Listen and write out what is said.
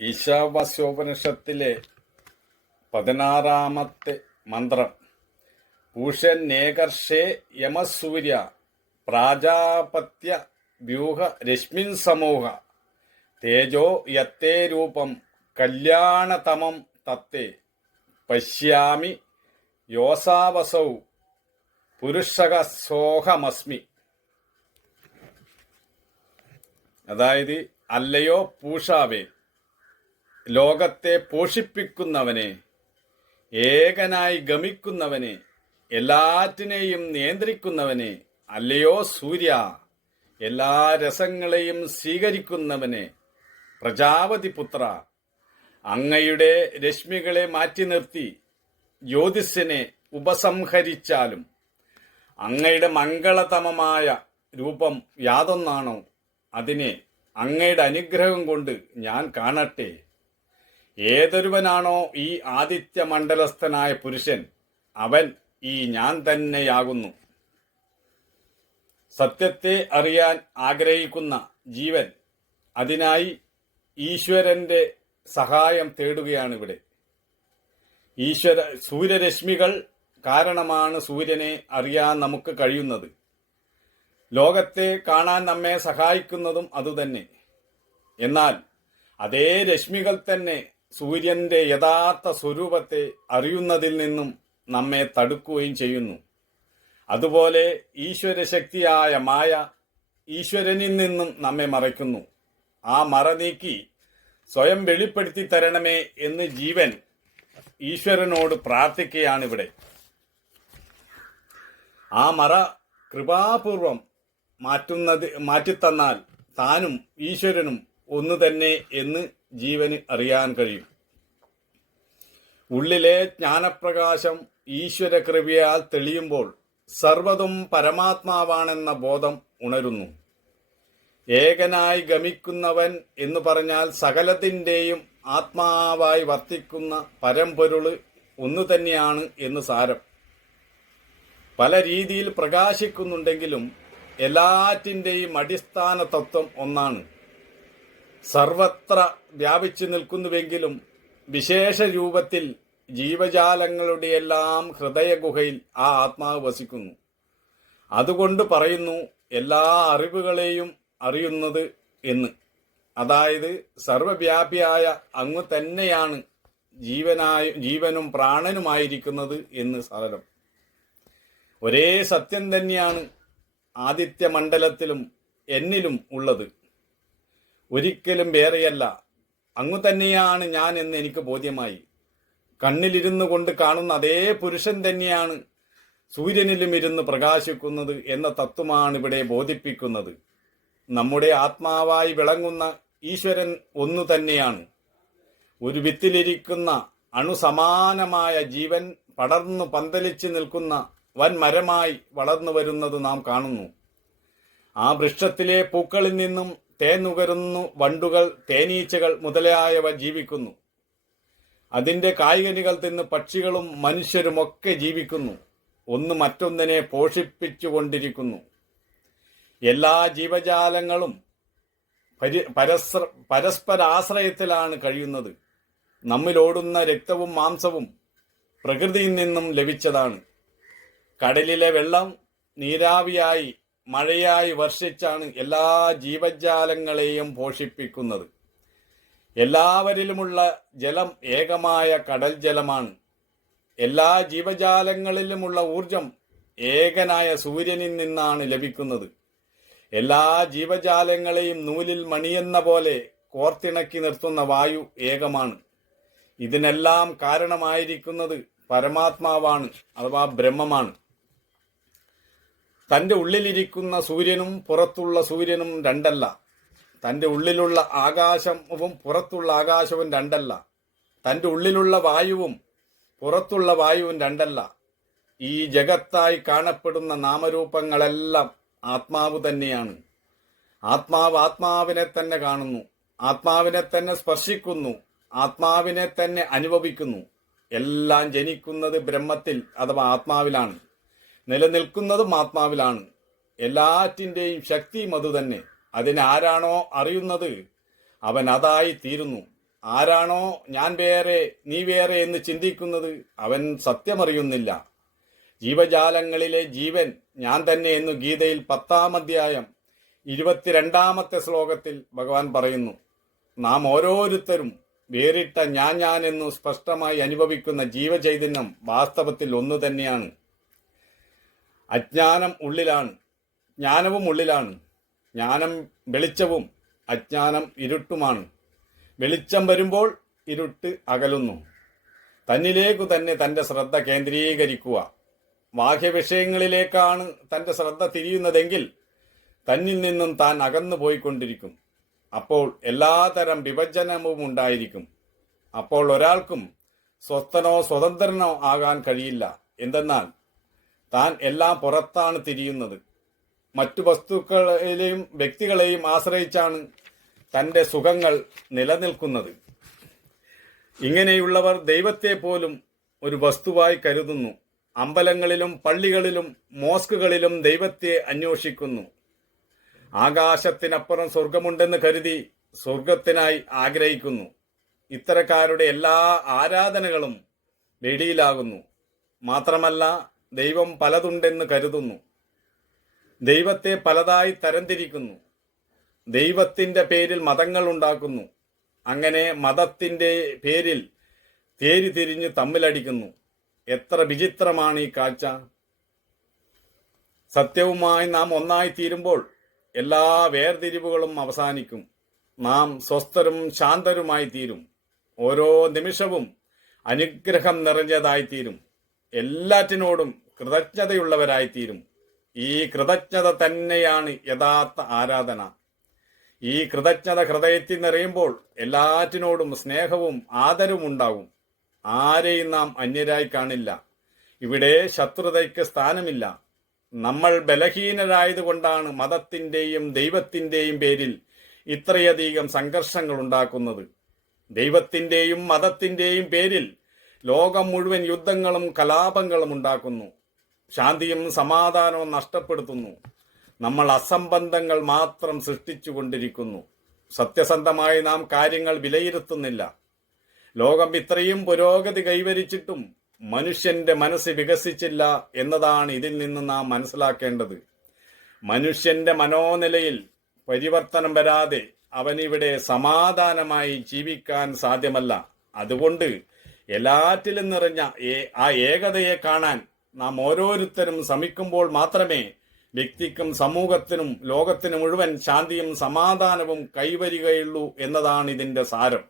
ഈശാവാസ്യോപനിഷത്തിലെ 16-ാമത്തെ മന്ത്രം. പൂഷന്നേകർഷേ യമസൂര്യ പ്രാജാപത്യ വ്യൂഹ രശ്മിൻ സമൂഹ തേജോ യത്തേ രൂപം കല്യാണതമം തത്തേ പശ്യാമി യോസാവസൗ പുരുഷക സോഹമസ്മി. അതായത്, അല്ലയോ പൂഷാവേ, ലോകത്തെ പോഷിപ്പിക്കുന്നവനെ, ഏകനായി ഗമിക്കുന്നവനെ, എല്ലാറ്റിനെയും നിയന്ത്രിക്കുന്നവനെ, അല്ലയോ സൂര്യ, എല്ലാ രസങ്ങളെയും സ്വീകരിക്കുന്നവനെ, പ്രജാപതിപുത്ര, അങ്ങയുടെ രശ്മികളെ മാറ്റി നിർത്തി ജ്യോതിസിനെ ഉപസംഹരിച്ചാലും അങ്ങയുടെ മംഗളതമമായ രൂപം യാതൊന്നാണോ അതിനെ അങ്ങയുടെ അനുഗ്രഹം കൊണ്ട് ഞാൻ കാണട്ടെ. ഏതൊരുവനാണോ ഈ ആദിത്യമണ്ഡലസ്ഥനായ പുരുഷൻ, അവൻ ഈ ഞാൻ തന്നെയാകുന്നു. സത്യത്തെ അറിയാൻ ആഗ്രഹിക്കുന്ന ജീവൻ അതിനായി ഈശ്വരന്റെ സഹായം തേടുകയാണിവിടെ. സൂര്യരശ്മികൾ കാരണമാണ് സൂര്യനെ അറിയാൻ നമുക്ക് കഴിയുന്നത്. ലോകത്തെ കാണാൻ നമ്മെ സഹായിക്കുന്നതും അതുതന്നെ. എന്നാൽ അതേ രശ്മികൾ തന്നെ സൂര്യന്റെ യഥാർത്ഥ സ്വരൂപത്തെ അറിയുന്നതിൽ നിന്നും നമ്മെ തടുക്കുകയും ചെയ്യുന്നു. അതുപോലെ ഈശ്വരശക്തിയായ മായ ഈശ്വരനിൽ നിന്നും നമ്മെ മറയ്ക്കുന്നു. ആ മറ നീക്കി സ്വയം വെളിപ്പെടുത്തി തരണമേ എന്ന് ജീവൻ ഈശ്വരനോട് പ്രാർത്ഥിക്കുകയാണിവിടെ. ആ മറ കൃപാപൂർവം മാറ്റിത്തന്നാൽ താനും ഈശ്വരനും ഒന്നു തന്നെ എന്ന് ജീവന് അറിയാൻ കഴിയും. ഉള്ളിലെ ജ്ഞാനപ്രകാശം ഈശ്വര കൃപയാൽ തെളിയുമ്പോൾ സർവ്വതും പരമാത്മാവാണെന്ന ബോധം ഉണരുന്നു. ഏകനായി ഗമിക്കുന്നവൻ എന്ന് പറഞ്ഞാൽ സകലത്തിൻ്റെയും ആത്മാവായി വർത്തിക്കുന്ന പരമ്പൊരുള് ഒന്നു തന്നെയാണ് എന്ന് സാരം. പല രീതിയിൽ പ്രകാശിക്കുന്നുണ്ടെങ്കിലും എല്ലാറ്റിൻ്റെയും അടിസ്ഥാന തത്വം ഒന്നാണ്. സർവത്ര വ്യാപിച്ചു നിൽക്കുന്നുവെങ്കിലും വിശേഷ രൂപത്തിൽ ജീവജാലങ്ങളുടെയെല്ലാം ഹൃദയഗുഹയിൽ ആ ആത്മാവ് വസിക്കുന്നു. അതുകൊണ്ട് പറയുന്നു എല്ലാ അറിവുകളെയും അറിയുന്നത് എന്ന്. അതായത്, സർവവ്യാപിയായ അങ്ങ് തന്നെയാണ് ജീവനും പ്രാണനുമായിരിക്കുന്നത് എന്ന് സാരം. ഒരേ സത്യം തന്നെയാണ് ആദിത്യമണ്ഡലത്തിലും എന്നിലും ഉള്ളത്. ഒരിക്കലും വേറെയല്ല, അങ്ങു തന്നെയാണ് ഞാൻ എന്ന് എനിക്ക് ബോധ്യമായി. കണ്ണിലിരുന്നു കൊണ്ട് കാണുന്ന അതേ പുരുഷൻ തന്നെയാണ് സൂര്യനിലും ഇരുന്ന് പ്രകാശിക്കുന്നത് എന്ന തത്വമാണ് ഇവിടെ ബോധിപ്പിക്കുന്നത്. നമ്മുടെ ആത്മാവായി വിളങ്ങുന്ന ഈശ്വരൻ ഒന്നു തന്നെയാണ്. ഒരു വിത്തിലിരിക്കുന്ന അണുസമാനമായ ജീവൻ പടർന്നു പന്തലിച്ച് നിൽക്കുന്ന വൻമരമായി വളർന്നു വരുന്നത് നാം കാണുന്നു. ആ വൃക്ഷത്തിലെ പൂക്കളിൽ നിന്നും തേൻ നുകരുന്നു വണ്ടുകൾ, തേനീച്ചകൾ മുതലായവ ജീവിക്കുന്നു. അതിൻ്റെ കായ്കനികൾ തിന്ന് പക്ഷികളും മനുഷ്യരുമൊക്കെ ജീവിക്കുന്നു. ഒന്ന് മറ്റൊന്നിനെ പോഷിപ്പിച്ചുകൊണ്ടിരിക്കുന്നു. എല്ലാ ജീവജാലങ്ങളും പരസ്പരാശ്രയത്തിലാണ് കഴിയുന്നത്. നമ്മിലോടുന്ന രക്തവും മാംസവും പ്രകൃതിയിൽ നിന്നും ലഭിച്ചതാണ്. കടലിലെ വെള്ളം നീരാവിയായി മഴയായി വർഷിച്ചാണ് എല്ലാ ജീവജാലങ്ങളെയും പോഷിപ്പിക്കുന്നത്. എല്ലാവരിലുമുള്ള ജലം ഏകമായ കടൽ ജലമാണ്. എല്ലാ ജീവജാലങ്ങളിലുമുള്ള ഊർജം ഏകനായ സൂര്യനിൽ നിന്നാണ് ലഭിക്കുന്നത്. എല്ലാ ജീവജാലങ്ങളെയും നൂലിൽ മണിയെന്ന പോലെ കോർത്തിണക്കി നിർത്തുന്ന വായു ഏകമാണ്. ഇതിനെല്ലാം കാരണമായിരിക്കുന്നത് പരമാത്മാവാണ്, അഥവാ ബ്രഹ്മമാണ്. തൻ്റെ ഉള്ളിലിരിക്കുന്ന സൂര്യനും പുറത്തുള്ള സൂര്യനും രണ്ടല്ല. തൻ്റെ ഉള്ളിലുള്ള ആകാശവും പുറത്തുള്ള ആകാശവും രണ്ടല്ല. തൻ്റെ ഉള്ളിലുള്ള വായുവും പുറത്തുള്ള വായുവും രണ്ടല്ല. ഈ ജഗത്തായി കാണപ്പെടുന്ന നാമരൂപങ്ങളെല്ലാം ആത്മാവ് തന്നെയാണ്. ആത്മാവ് ആത്മാവിനെ തന്നെ കാണുന്നു, ആത്മാവിനെ തന്നെ സ്പർശിക്കുന്നു, ആത്മാവിനെ തന്നെ അനുഭവിക്കുന്നു. എല്ലാം ജനിക്കുന്നത് ബ്രഹ്മത്തിൽ അഥവാ ആത്മാവിലാണ്. നിലനിൽക്കുന്നതും ആത്മാവിലാണ്. എല്ലാറ്റിൻ്റെയും ശക്തിയും അതുതന്നെ. അതിനാരാണോ അറിയുന്നത് അവൻ അതായി തീരുന്നു. ആരാണോ ഞാൻ വേറെ നീ വേറെ എന്ന് ചിന്തിക്കുന്നത് അവൻ സത്യമറിയുന്നില്ല. ജീവജാലങ്ങളിലെ ജീവൻ ഞാൻ തന്നെ എന്നു ഗീതയിൽ 10-ാം അധ്യായം 22-ാമത്തെ ശ്ലോകത്തിൽ ഭഗവാൻ പറയുന്നു. നാം ഓരോരുത്തരും വേറിട്ട ഞാൻ എന്നു സ്പഷ്ടമായി അനുഭവിക്കുന്ന ജീവചൈതന്യം വാസ്തവത്തിൽ ഒന്നു തന്നെയാണ്. അജ്ഞാനം ഉള്ളിലാണ്, ജ്ഞാനവും ഉള്ളിലാണ്. ജ്ഞാനം വെളിച്ചവും അജ്ഞാനം ഇരുട്ടുമാണ്. വെളിച്ചം വരുമ്പോൾ ഇരുട്ട് അകലുന്നു. തന്നിലേക്കു തന്നെ തൻ്റെ ശ്രദ്ധ കേന്ദ്രീകരിക്കുക. ബാഹ്യവിഷയങ്ങളിലേക്കാണ് തൻ്റെ ശ്രദ്ധ തിരിയുന്നതെങ്കിൽ തന്നിൽ നിന്നും താൻ അകന്നു പോയിക്കൊണ്ടിരിക്കും. അപ്പോൾ എല്ലാതരം വിഭജനവും ഉണ്ടായിരിക്കും. അപ്പോൾ ഒരാൾക്കും സ്വസ്ഥനോ സ്വതന്ത്രനോ ആകാൻ കഴിയില്ല. എന്തെന്നാൽ താൻ എല്ലാം പുറത്താണ് തിരിയുന്നത്. മറ്റു വസ്തുക്കളെയും വ്യക്തികളെയും ആശ്രയിച്ചാണ് തൻ്റെ സുഖങ്ങൾ നിലനിൽക്കുന്നത്. ഇങ്ങനെയുള്ളവർ ദൈവത്തെ പോലും ഒരു വസ്തുവായി കരുതുന്നു. അമ്പലങ്ങളിലും പള്ളികളിലും മോസ്കുകളിലും ദൈവത്തെ അന്വേഷിക്കുന്നു. ആകാശത്തിനപ്പുറം സ്വർഗമുണ്ടെന്ന് കരുതി സ്വർഗത്തിനായി ആഗ്രഹിക്കുന്നു. ഇത്തരക്കാരുടെ എല്ലാ ആരാധനകളും വെടിയിലാകുന്നു. മാത്രമല്ല, ദൈവം പലതുണ്ടെന്ന് കരുതുന്നു. ദൈവത്തെ പലതായി തരംതിരിക്കുന്നു. ദൈവത്തിൻ്റെ പേരിൽ മതങ്ങൾ ഉണ്ടാക്കുന്നു. അങ്ങനെ മതത്തിൻ്റെ പേരിൽ തേരി തിരിഞ്ഞ് തമ്മിലടിക്കുന്നു. എത്ര വിചിത്രമാണ് ഈ കാഴ്ച! സത്യവുമായി നാം ഒന്നായി തീരുമ്പോൾ എല്ലാ വേർതിരിവുകളും അവസാനിക്കും. നാം സ്വസ്ഥരും ശാന്തരുമായി തീരും. ഓരോ നിമിഷവും അനുഗ്രഹം നിറഞ്ഞതായിത്തീരും. എല്ലാറ്റിനോടും കൃതജ്ഞതയുള്ളവരായിത്തീരും. ഈ കൃതജ്ഞത തന്നെയാണ് യഥാർത്ഥ ആരാധന. ഈ കൃതജ്ഞത ഹൃദയത്തിൽ നിറയുമ്പോൾ എല്ലാറ്റിനോടും സ്നേഹവും ആദരവും ഉണ്ടാവും. ആരെയും നാം അന്യരായി കാണില്ല. ഇവിടെ ശത്രുതയ്ക്ക് സ്ഥാനമില്ല. നമ്മൾ ബലഹീനരായതുകൊണ്ടാണ് മതത്തിൻ്റെയും ദൈവത്തിൻ്റെയും പേരിൽ ഇത്രയധികം സംഘർഷങ്ങൾ ഉണ്ടാക്കുന്നത്. ദൈവത്തിൻ്റെയും മതത്തിൻ്റെയും പേരിൽ ലോകം മുഴുവൻ യുദ്ധങ്ങളും കലാപങ്ങളും ഉണ്ടാക്കുന്നു. ശാന്തിയും സമാധാനവും നഷ്ടപ്പെടുത്തുന്നു. നമ്മൾ അസംബന്ധങ്ങൾ മാത്രം സൃഷ്ടിച്ചുകൊണ്ടിരിക്കുന്നു. സത്യസന്ധമായി നാം കാര്യങ്ങൾ വിലയിരുത്തുന്നില്ല. ലോകം ഇത്രയും പുരോഗതി കൈവരിച്ചിട്ടും മനുഷ്യന്റെ മനസ്സ് വികസിച്ചില്ല എന്നതാണ് ഇതിൽ നിന്ന് നാം മനസ്സിലാക്കേണ്ടത്. മനുഷ്യന്റെ മനോനിലയിൽ പരിവർത്തനം വരാതെ അവനിവിടെ സമാധാനമായി ജീവിക്കാൻ സാധ്യമല്ല. അതുകൊണ്ട് എല്ലാറ്റിലും നിറഞ്ഞ ആ ഏകതയെ കാണാൻ നാം ഓരോരുത്തരും ശ്രമിക്കുമ്പോൾ മാത്രമേ വ്യക്തിക്കും സമൂഹത്തിനും ലോകത്തിനു മുഴുവൻ ശാന്തിയും സമാധാനവും കൈവരികയുള്ളൂ എന്നതാണ് ഇതിന്റെ സാരം.